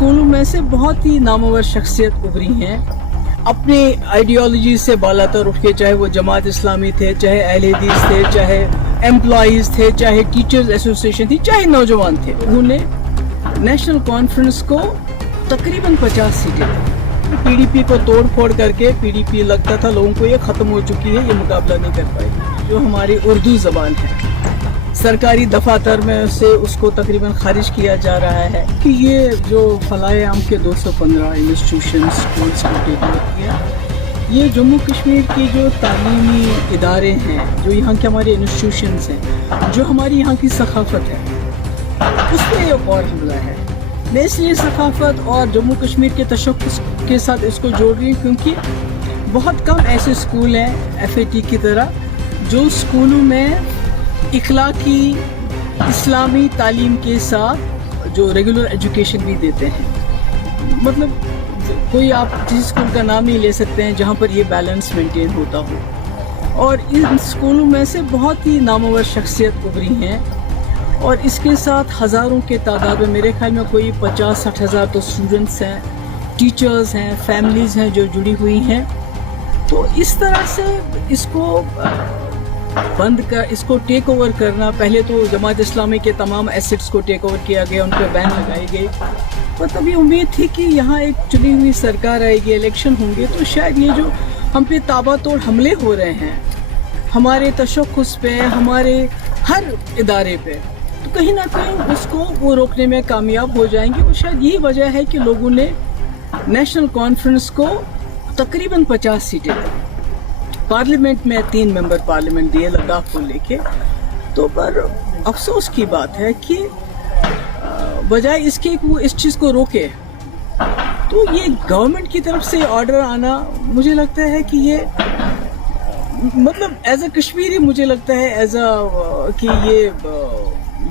स्कूलों में से बहुत ही नामवर शख्सियत उभरी हैं अपनी आइडियोलॉजी से बालातर उठ के, चाहे वो जमात इस्लामी थे, चाहे अहले हदीस थे, चाहे एम्प्लॉइज थे, चाहे टीचर्स एसोसिएशन थी, चाहे नौजवान थे। उन्होंने नेशनल कॉन्फ्रेंस को तकरीबन 50 सीटें, पीडीपी को तोड़ फोड़ करके, पीडीपी लगता था लोगों को ये ख़त्म हो चुकी है, ये मुकाबला नहीं कर पाएगी। जो हमारी उर्दू ज़बान है, सरकारी दफातर में से उसको तकरीबन खारिज किया जा रहा है कि ये जो फलाए आम के 215 इंस्टीट्यूशन स्कूल्स को टेक ओवर किया, ये जम्मू कश्मीर की जो तालीमी इदारे हैं, जो यहाँ के हमारे इंस्टीट्यूशंस हैं, जो हमारी यहाँ की सकाफत है, उसमें एक और हमला है। मैं इसलिए सकाफत और जम्मू कश्मीर के तशक्कुस के साथ इसको जोड़ रही हूँ क्योंकि बहुत कम ऐसे स्कूल हैं FAT की तरह जो स्कूलों में इखलाकी इस्लामी तालीम के साथ जो रेगुलर एजुकेशन भी देते हैं। मतलब कोई आप किसी स्कूल का नाम नहीं ले सकते हैं जहाँ पर ये बैलेंस मेंटेन होता हो। और इन स्कूलों में से बहुत ही नामवर शख्सियत उभरी हैं और इसके साथ हज़ारों के तादाद में, मेरे ख्याल में कोई 50-60 हज़ार तो स्टूडेंट्स हैं, टीचर्स हैं, फैमिलीज़ हैं जो जुड़ी हुई हैं। तो इस तरह से इसको बंद कर, इसको टेक ओवर करना, पहले तो जमात इस्लामी के तमाम एसेट्स को टेक ओवर किया गया, उन पर बैन लगाई गई। और तभी उम्मीद थी कि यहाँ एक चुनी हुई सरकार आएगी, इलेक्शन होंगे, तो शायद ये जो हम पे ताबड़तोड़ हमले हो रहे हैं, हमारे तशक्कुस पे, हमारे हर इदारे पे, तो कहीं ना कहीं उसको वो रोकने में कामयाब हो जाएंगे। और शायद यही वजह है कि लोगों ने नेशनल कॉन्फ्रेंस को तकरीबन 50 सीटें, पार्लियामेंट में 3 मेंबर पार्लियामेंट दिए लद्दाख को लेके। तो पर अफसोस की बात है कि बजाय इसके वो इस चीज़ को रोके, तो ये गवर्नमेंट की तरफ से ऑर्डर आना, मुझे लगता है कि ये मतलब एज अ कश्मीरी मुझे लगता है एज अ कि ये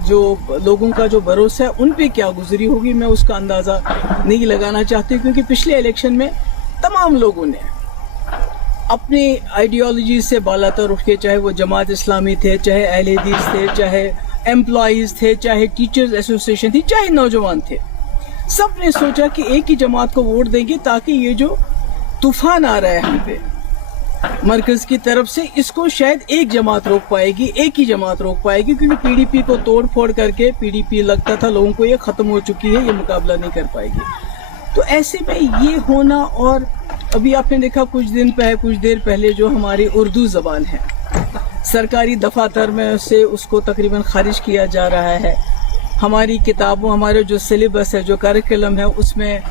जो लोगों का जो भरोसा है उन पे क्या गुजरी होगी, मैं उसका अंदाज़ा नहीं लगाना चाहती। क्योंकि पिछले इलेक्शन में तमाम लोगों ने अपनी आइडियोलॉजी से बालातर उठ के, चाहे वो जमात इस्लामी थे, चाहे अहले हदीस थे, चाहे एम्प्लॉइज थे, चाहे टीचर्स एसोसिएशन थी, चाहे नौजवान थे, सब ने सोचा कि एक ही जमात को वोट देंगे ताकि ये जो तूफान आ रहा है हम पे मरकज की तरफ से, इसको शायद एक जमात रोक पाएगी, एक ही जमात रोक पाएगी। क्योंकि पीडीपी को तोड़ फोड़ करके, पीडीपी लगता था लोगों को ये ख़त्म हो चुकी है, ये मुकाबला नहीं कर पाएगी। तो ऐसे में ये होना, और अभी आपने देखा कुछ देर पहले जो हमारी उर्दू ज़बान है, सरकारी दफातर में से उसको तकरीबन खारिज किया जा रहा है। हमारी किताबों, हमारे जो सिलेबस है, जो करिकुलम है, उसमें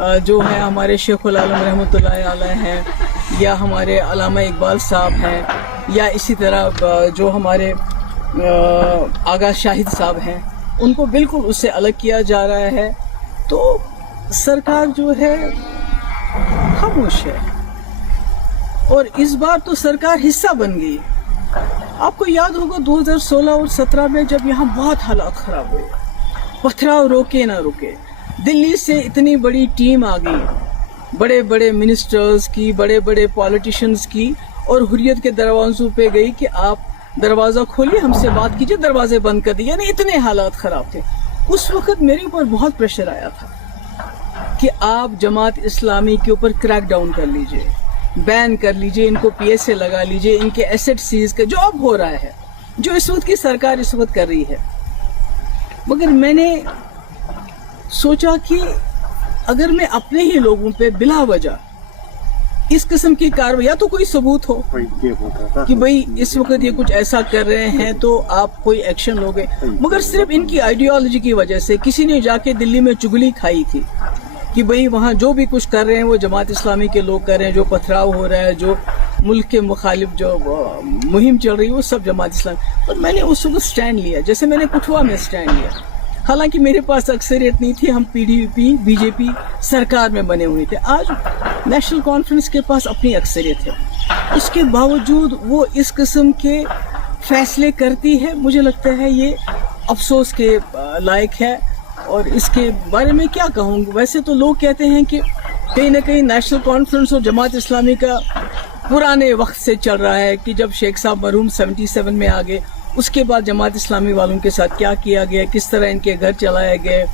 जो है हमारे शेखुल आलम रहमतुल्लाह अलैह हैं, या हमारे अल्लामा इकबाल साहब हैं, या इसी तरह जो हमारे आगा शाहिद साहब हैं, उनको बिल्कुल उससे अलग किया जा रहा है। तो सरकार जो है खामोश है, और इस बार तो सरकार हिस्सा बन गई। आपको याद होगा 2016 और 17 में जब यहाँ बहुत हालात ख़राब हुए, पथराव रोके ना रुके, दिल्ली से इतनी बड़ी टीम आ गई, बड़े बड़े मिनिस्टर्स की, बड़े बड़े पॉलिटिशियंस की, और हुर्रियत के दरवाज़ों पे गई कि आप दरवाज़ा खोलिए, हमसे बात कीजिए, दरवाजे बंद कर दिए। यानी इतने हालात ख़राब थे। उस वक़्त मेरे ऊपर बहुत प्रेशर आया था कि आप जमात इस्लामी के ऊपर क्रैक डाउन कर लीजिए, बैन कर लीजिए, इनको PSA लगा लीजिए, इनके एसेट सीज का जो अब हो रहा है, जो इस वक्त की सरकार इस वक्त कर रही है। मगर मैंने सोचा कि अगर मैं अपने ही लोगों पे बिला वजह इस किस्म की कार्रवाई, या तो कोई सबूत हो कि भाई इस वक्त ये कुछ ऐसा कर रहे हैं तो आप कोई एक्शन लोगे, मगर सिर्फ इनकी आइडियोलॉजी की वजह से किसी ने जाके दिल्ली में चुगली खाई थी कि भाई वहाँ जो भी कुछ कर रहे हैं वो जमात इस्लामी के लोग कर रहे हैं, जो पथराव हो रहा है, जो मुल्क के मुखालिफ जो मुहिम चल रही है, वो सब जमात इस्लामी। और मैंने उस वक्त स्टैंड लिया, जैसे मैंने कठुआ में स्टैंड लिया। हालांकि मेरे पास अक्सरियत नहीं थी, हम PDP BJP सरकार में बने हुए थे। आज नेशनल कॉन्फ्रेंस के पास अपनी अक्सरियत है, उसके बावजूद वो इस किस्म के फैसले करती है। मुझे लगता है ये अफसोस के लायक है, और इसके बारे में क्या कहूँगी। वैसे तो लोग कहते हैं कि कहीं ना कहीं नेशनल कॉन्फ्रेंस और जमात इस्लामी का पुराने वक्त से चल रहा है कि जब शेख साहब मरहूम 77 में आ गए, उसके बाद जमात इस्लामी वालों के साथ क्या किया गया, किस तरह इनके घर चलाए गए,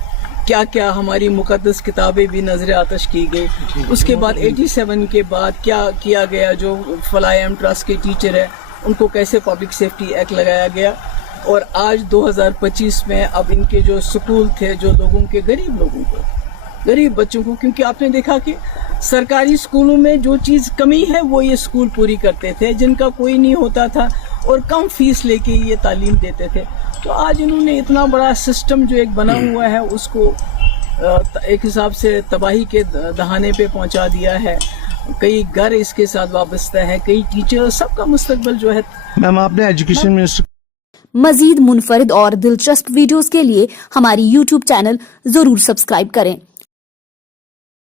क्या क्या हमारी मुकद्दस किताबें भी नजर आतश की गई। उसके बाद 87 के बाद क्या किया गया, जो फलायम ट्रस्ट के टीचर है उनको कैसे पब्लिक सेफ्टी एक्ट लगाया गया, और आज 2025 में अब इनके जो स्कूल थे, जो लोगों के गरीब बच्चों को, क्योंकि आपने देखा कि सरकारी स्कूलों में जो चीज़ कमी है वो ये स्कूल पूरी करते थे, जिनका कोई नहीं होता था और कम फीस लेके ये तालीम देते थे। तो आज इन्होंने इतना बड़ा सिस्टम जो एक बना हुआ है उसको एक हिसाब से तबाही के दहाने पे पहुंचा दिया है। कई घर इसके साथ वाबस्ता है, कई टीचर, सबका मुस्तकबिल जो है। मैम, आपने एजुकेशन मिनिस्टर मजीद मुनफरिद और दिलचस्प वीडियोस के लिए हमारी YouTube चैनल जरूर सब्सक्राइब करें।